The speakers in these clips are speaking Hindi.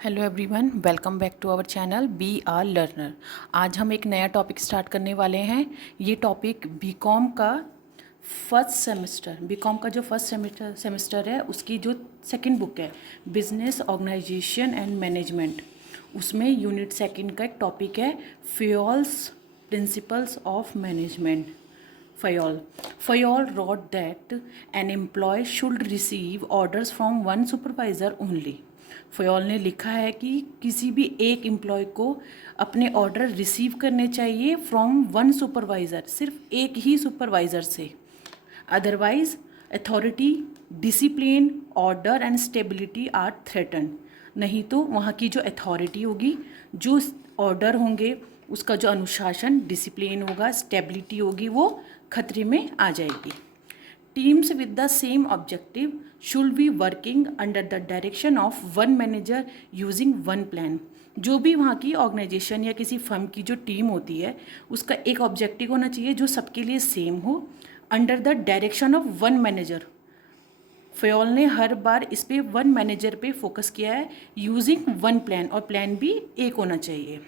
Hello everyone, welcome back to our channel B R learner. आज हम एक नया टॉपिक स्टार्ट करने वाले हैं। ये टॉपिक बीकॉम का फर्स्ट सेमेस्टर है, उसकी जो सेकंड बुक है बिजनेस ऑर्गेनाइजेशन एंड मैनेजमेंट, उसमें यूनिट सेकंड का एक टॉपिक है Fayol's principles of management. Fayol wrote that an employee should receive orders from one supervisor only. Fayol ने लिखा है कि किसी भी एक एम्प्लॉय को अपने ऑर्डर रिसीव करने चाहिए फ्रॉम वन सुपरवाइज़र, सिर्फ एक ही सुपरवाइज़र से। Otherwise authority, discipline, order and stability are threaten. नहीं तो वहाँ की जो अथॉरिटी होगी, जो ऑर्डर होंगे, उसका जो अनुशासन, डिसिप्लिन होगा, स्टेबिलिटी होगी, वो खतरे में आ जाएगी। Teams with the same objective should be working under the direction of one manager using one plan. जो भी वहाँ की ऑर्गेनाइजेशन या किसी फर्म की जो टीम होती है, उसका एक ऑब्जेक्टिव होना चाहिए जो सबके लिए सेम हो, under the direction of one manager. Fayol ने हर बार इस पे वन मैनेजर पे फोकस किया है, यूजिंग वन प्लान, और प्लान भी एक होना चाहिए।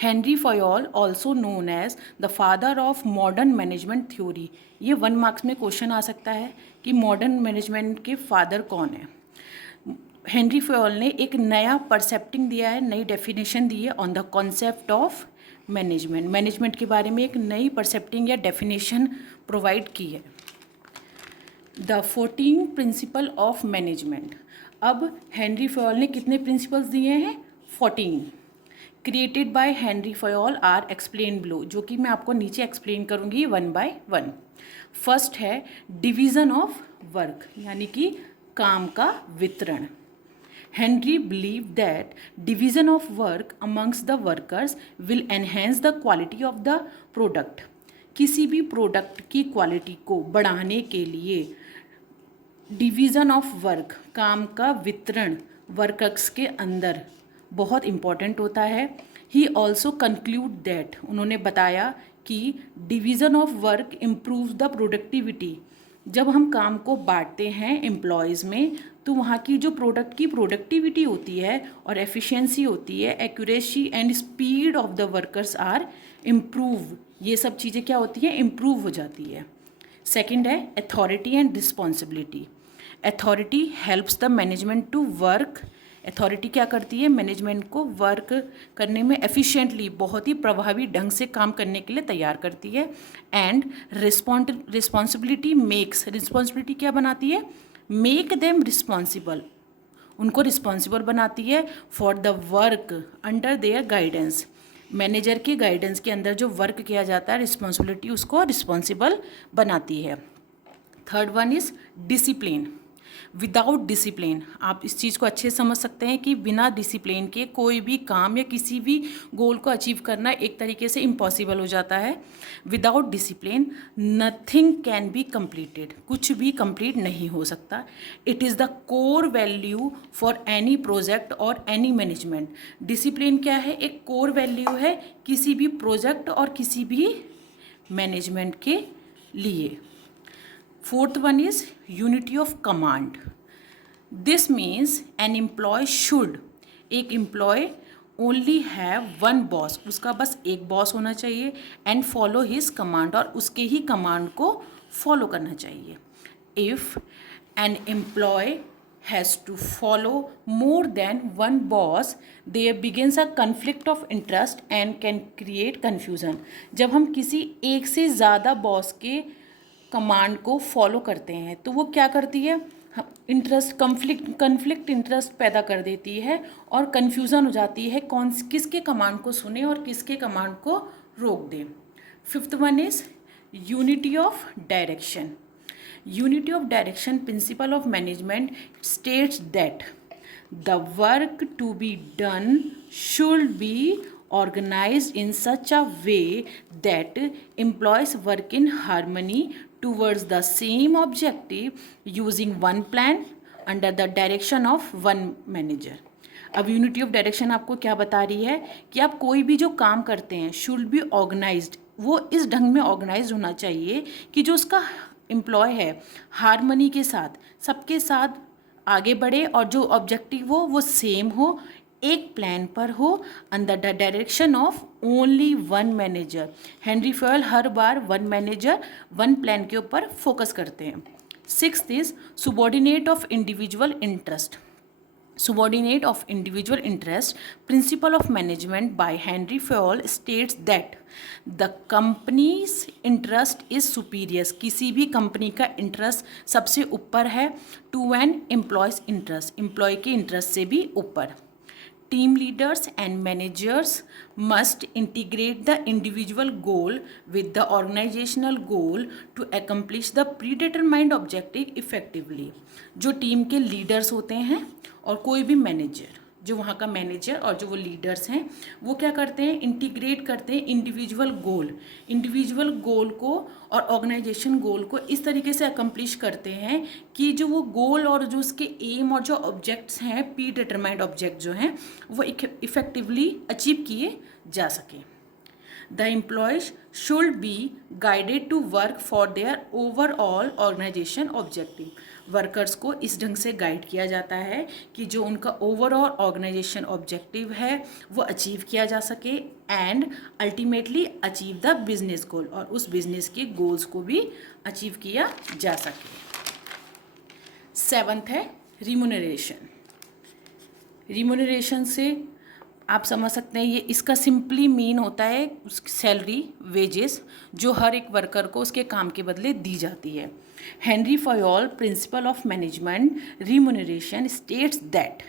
Henri Fayol also known as the father of modern management theory. ये 1 मार्क्स में क्वेश्चन आ सकता है कि मॉडर्न मैनेजमेंट के फादर कौन है। हेनरी फयोल ने एक नया परसेप्टिंग दिया है, नई डेफिनेशन दी है on the concept of management के बारे में एक नई परसेप्टिंग या डेफिनेशन प्रोवाइड की है। The 14 principle of management. अब हेनरी फयोल ने कितने प्रिंसिपल्स दिए हैं? 14। Created by Henri Fayol are explain below, जो कि मैं आपको नीचे एक्सप्लेन करूंगी 1 बाय 1। फर्स्ट है डिवीज़न ऑफ वर्क, यानी कि काम का वितरण। Henri believe that division of work amongst the workers will enhance the quality of the product. किसी भी प्रोडक्ट की क्वालिटी को बढ़ाने के लिए डिवीज़न ऑफ वर्क, काम का वितरण वर्कर्स के अंदर बहुत इम्पॉर्टेंट होता है। ही ऑल्सो कंक्लूड दैट, उन्होंने बताया कि division of work improve the productivity. जब हम काम को बांटते हैं एम्प्लॉयज़ में, तो वहाँ की जो प्रोडक्ट की प्रोडक्टिविटी होती है और एफिशिएंसी होती है, accuracy and speed of the workers are improve. ये सब चीज़ें क्या होती हैं? इम्प्रूव हो जाती है। सेकेंड है authority and responsibility. Authority helps the management to work. Authority क्या करती है? मैनेजमेंट को वर्क करने में एफिशिएंटली, बहुत ही प्रभावी ढंग से काम करने के लिए तैयार करती है। एंड रिस्पॉन्सिबिलिटी मेक्स, रिस्पॉन्सिबिलिटी क्या बनाती है? मेक देम रिस्पॉन्सिबल, उनको रिस्पॉन्सिबल बनाती है for the work under their guidance. Manager के गाइडेंस के अंदर जो वर्क किया जाता है, रिस्पॉन्सिबिलिटी उसको रिस्पॉन्सिबल बनाती है। Third one is discipline. Without discipline, आप इस चीज़ को अच्छे से समझ सकते हैं कि बिना डिसिप्लिन के कोई भी काम या किसी भी गोल को अचीव करना एक तरीके से इम्पॉसिबल हो जाता है। Without discipline nothing can be completed, कुछ भी कंप्लीट नहीं हो सकता। It is the core value for any project और एनी मैनेजमेंट। डिसिप्लिन क्या है? एक कोर वैल्यू है किसी भी प्रोजेक्ट और किसी भी मैनेजमेंट के लिए। Fourth one is unity of command. This means an employee should, एक employee only have one boss, उसका बस एक बॉस होना चाहिए, and follow his command, और उसके ही कमांड को फॉलो करना चाहिए। If an employee has to follow more than one boss, there begins a conflict of interest and can create confusion. जब हम किसी एक से ज़्यादा बॉस के कमांड को फॉलो करते हैं, तो वो क्या करती है? कन्फ्लिक्ट इंटरेस्ट पैदा कर देती है और कन्फ्यूज़न हो जाती है कौन किसके कमांड को सुने और किसके कमांड को रोक दें। Fifth one is unity of direction. Unity of direction principle of management states that the work to be done should be organized in such a way that employees work in harmony towards the same objective using one plan under the direction of one manager. अब यूनिटी ऑफ डायरेक्शन आपको क्या बता रही है कि आप कोई भी जो काम करते हैं शुड बी ऑर्गेनाइज्ड, वो इस ढंग में ऑर्गेनाइज होना चाहिए कि जो उसका एम्प्लॉय है हारमनी के साथ, सबके साथ आगे बढ़े और जो ऑब्जेक्टिव हो वो सेम हो, एक प्लान पर हो, under the direction of only one manager. Henry foil her bar one manager one plan के ऊपर फोकस करते हैं। Sixth is subordinate of individual interest. Subordinate of individual interest, principle of management by Henry Fayol states that the company's interest is superior, किसी भी कंपनी का इंटरेस्ट सबसे ऊपर है, to an employee's interest, employee के इंटरेस्ट से भी ऊपर। Team leaders and managers must integrate the individual goal with the organizational goal to accomplish the predetermined objective effectively। जो टीम के लीडर्स होते हैं और कोई भी मैनेजर, जो वहाँ का मैनेजर और जो वो लीडर्स हैं, वो क्या करते हैं, इंटीग्रेट करते हैं इंडिविजुअल गोल को और ऑर्गेनाइजेशन गोल को इस तरीके से अकम्प्लिश करते हैं कि जो वो गोल और जो उसके एम और जो ऑब्जेक्ट्स हैं, प्री डिटरमाइंड ऑब्जेक्ट जो हैं, वो इफेक्टिवली अचीव किए जा सकें। The employees should be guided to work for their overall organization objective। Workers को इस ढंग से गाइड किया जाता है कि जो उनका ओवरऑल ऑर्गेनाइजेशन ऑब्जेक्टिव है वो अचीव किया जा सके and ultimately achieve the business गोल, और उस बिजनेस के गोल्स को भी अचीव किया जा सके। सेवंथ है रिम्यूनरेशन। रिम्यूनरेशन से आप समझ सकते हैं, ये इसका सिंपली मीन होता है सैलरी, वेजेस, जो हर एक वर्कर को उसके काम के बदले दी जाती है। Henri Fayol principle of management remuneration states that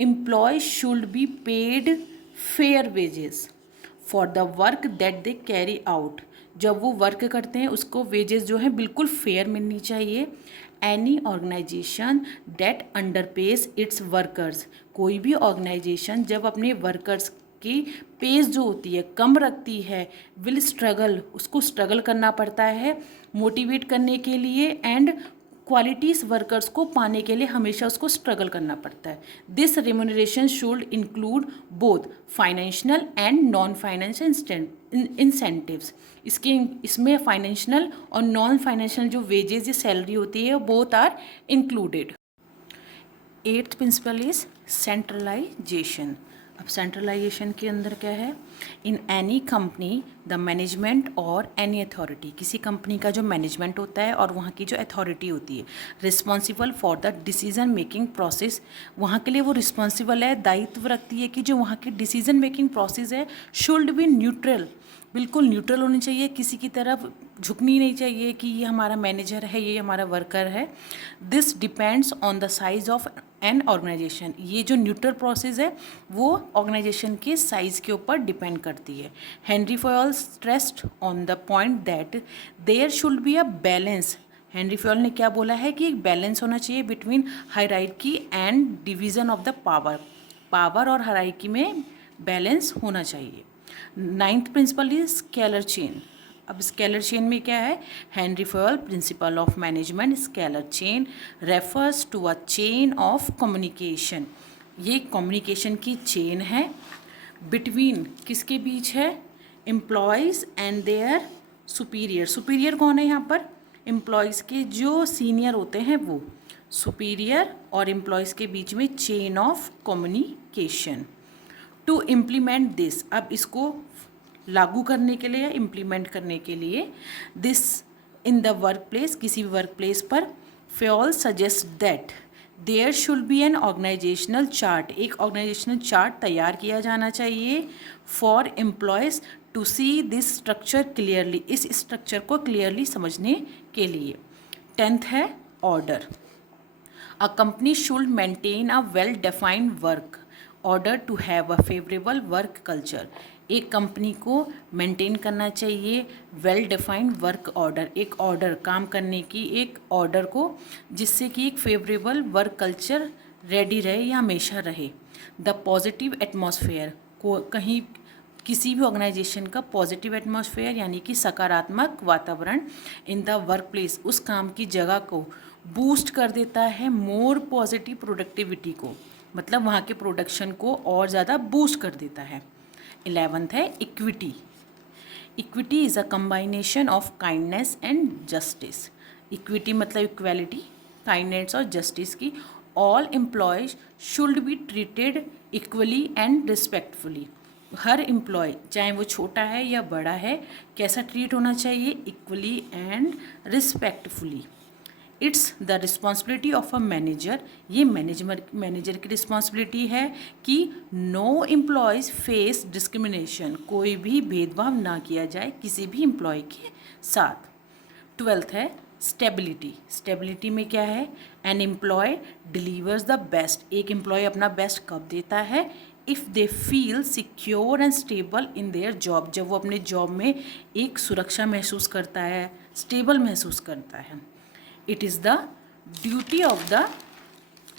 employee should be paid fair wages for the work that they carry out. जब वो वर्क करते हैं उसको वेजेस जो है बिल्कुल फेयर मिलनी चाहिए। Any organization that underpays its workers, कोई भी ऑर्गेनाइजेशन जब अपने वर्कर्स की पेस जो होती है कम रखती है, विल स्ट्रगल, उसको स्ट्रगल करना पड़ता है मोटिवेट करने के लिए एंड क्वालिटीज़ वर्कर्स को पाने के लिए हमेशा उसको स्ट्रगल करना पड़ता है। This remuneration should include both financial and non financial incentives. इसमें फाइनेंशियल और नॉन फाइनेंशियल जो वेजेस या सैलरी होती है both are included. Eighth principle is centralisation. अब सेंट्रलाइजेशन के अंदर क्या है, in any company the management और एनी अथॉरिटी, किसी कंपनी का जो मैनेजमेंट होता है और वहाँ की जो अथॉरिटी होती है, responsible for the decision making process, वहाँ के लिए वो रिस्पॉन्सिबल है, दायित्व रखती है कि जो वहाँ की डिसीजन मेकिंग प्रोसेस है शुड बी न्यूट्रल, बिल्कुल न्यूट्रल होनी चाहिए, किसी की तरफ झुकनी नहीं चाहिए कि ये हमारा मैनेजर है, ये हमारा वर्कर है। This depends on the size of an organisation, ये जो न्यूट्रल प्रोसेस है वो ऑर्गेनाइजेशन के साइज़ के ऊपर डिपेंड करती है। Henri Fayol stressed on the point that there should be a balance. Henri Fayol ने क्या बोला है कि एक बैलेंस होना चाहिए between hierarchy and division of the power और हायरार्की में बैलेंस होना चाहिए। Ninth principle is scalar chain. अब स्केलर चेन में क्या है, Henri Fayol principle of management scalar chain refers to a chain of communication. ये कम्युनिकेशन की चेन है बिटवीन, किसके बीच है, employees and their superior. Superior कौन है यहाँ पर, एम्प्लॉयज़ के जो सीनियर होते हैं वो सुपीरियर, और एम्प्लॉयज़ के बीच में chain of communication. To implement this, अब इसको लागू करने के लिए या इम्प्लीमेंट करने के लिए, this in the workplace, किसी भी वर्क प्लेस पर, Fayol suggest that there should be an organisational chart, एक ऑर्गेनाइजेशनल चार्ट तैयार किया जाना चाहिए for employees to see this structure clearly, इस स्ट्रक्चर को क्लियरली समझने के लिए। 10th है order. A company should maintain a well defined work order to have a favourable work culture. एक कंपनी को मेंटेन करना चाहिए वेल डिफाइंड वर्क ऑर्डर, एक ऑर्डर काम करने की एक ऑर्डर को, जिससे कि एक फेवरेबल वर्क कल्चर रेडी रहे या हमेशा रहे। द पॉजिटिव एटमॉस्फेयर को, कहीं किसी भी ऑर्गेनाइजेशन का पॉजिटिव एटमॉस्फेयर यानी कि सकारात्मक वातावरण इन द वर्क प्लेस, उस काम की जगह को बूस्ट कर देता है मोर पॉजिटिव प्रोडक्टिविटी को, मतलब वहाँ के प्रोडक्शन को और ज़्यादा बूस्ट कर देता है। 11th है equity. Equity is a combination of kindness and justice. Equity मतलब इक्वालिटी, काइंडनेस और जस्टिस की all employees should be treated equally and respectfully. हर एम्प्लॉय चाहे वो छोटा है या बड़ा है कैसा ट्रीट होना चाहिए, equally and respectfully. It's the responsibility of a manager, ये मैनेजर की रिस्पॉन्सिबिलिटी है कि नो एम्प्लॉयज़ फेस डिस्क्रिमिनेशन, कोई भी भेदभाव ना किया जाए किसी भी एम्प्लॉय के साथ। 12th है स्टेबिलिटी। स्टेबिलिटी में क्या है, an employee delivers the best, एक एम्प्लॉय अपना बेस्ट कब देता है, if they feel secure and stable in their job, जब वो अपने जॉब में एक सुरक्षा महसूस करता है, स्टेबल महसूस करता है। It is the duty of the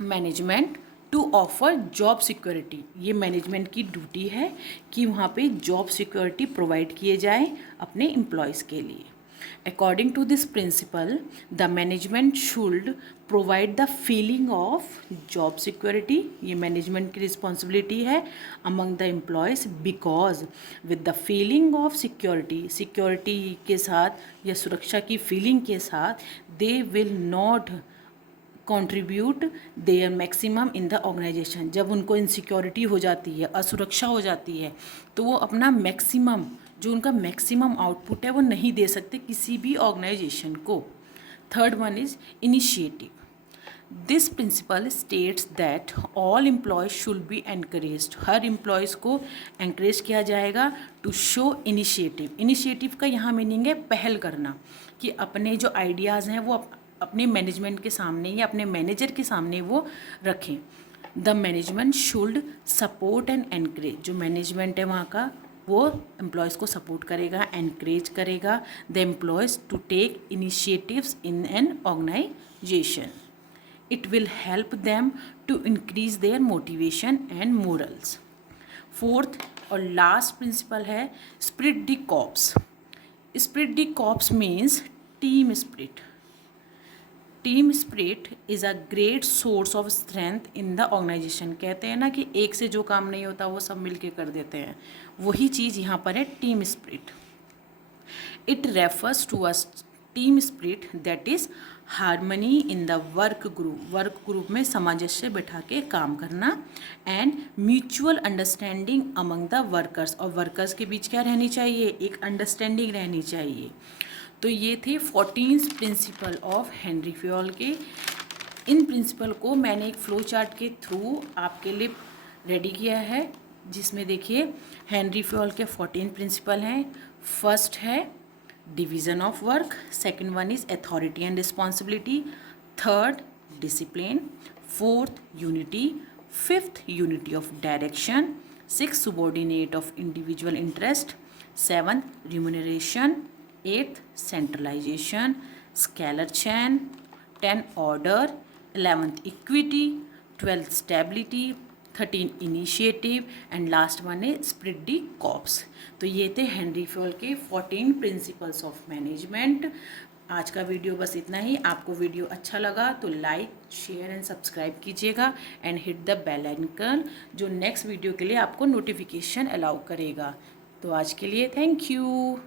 management to offer job security, ये मैनेजमेंट की ड्यूटी है कि वहाँ पे जॉब सिक्योरिटी प्रोवाइड किए जाए अपने एम्प्लॉयज़ के लिए। According to this principle, the management should provide the feeling of job security, ये management की responsibility है among the employees, because with the feeling of security के साथ या सुरक्षा की feeling के साथ they will not contribute their maximum in the organisation. जब उनको इनसिक्योरिटी हो जाती है, असुरक्षा हो जाती है, तो वो अपना मैक्सिमम, जो उनका मैक्सिमम आउटपुट है वो नहीं दे सकते किसी भी ऑर्गेनाइजेशन को। Third one is initiative. This principle states that all employees should B encouraged, her employees को एनकरेज किया जाएगा टू शो इनिशिएटिव। इनिशिएटिव का यहाँ मीनिंग है पहल करना, कि अपने जो आइडियाज़ हैं वो अपने मैनेजमेंट के सामने या अपने मैनेजर के सामने वो रखें। The management should support and encourage, जो मैनेजमेंट है वहाँ का वो एम्प्लॉयज़ को सपोर्ट करेगा, एनकरेज करेगा the employees to take initiatives in an organisation. It will help them to increase their motivation and morals. Fourth और लास्ट प्रिंसिपल है esprit de corps. Esprit de corps means team spirit. Team spirit is a great source of strength in the organisation. कहते हैं ना कि एक से जो काम नहीं होता वो सब मिलके कर देते हैं, वही चीज़ यहाँ पर है team spirit. It refers to a team spirit that is harmony in the work group, work group में सामंजस्य बैठा के काम करना, and mutual understanding among the workers, और वर्कर्स के बीच क्या रहनी चाहिए, एक अंडरस्टैंडिंग रहनी चाहिए। तो ये थे 14 प्रिंसिपल ऑफ हेनरी फ्योल के। इन प्रिंसिपल को मैंने एक फ्लो चार्ट के थ्रू आपके लिए रेडी किया है, जिसमें देखिए हेनरी फ्योल के 14 प्रिंसिपल हैं। फर्स्ट है division of work, second one is authority and responsibility, third discipline, fourth unity, fifth unity of direction, six subordinate of individual interest, seventh remuneration, 8th centralization, scalar chain, 10 order, 11th equity, 12th stability, 13 initiative and last one is spread the corps। तो ये थे हेनरी फ्योल के 14 प्रिंसिपल्स ऑफ मैनेजमेंट। आज का वीडियो बस इतना ही। आपको वीडियो अच्छा लगा तो लाइक शेयर एंड सब्सक्राइब कीजिएगा and hit the bell icon, जो नेक्स्ट वीडियो के लिए आपको नोटिफिकेशन अलाउ करेगा। तो आज के लिए थैंक यू।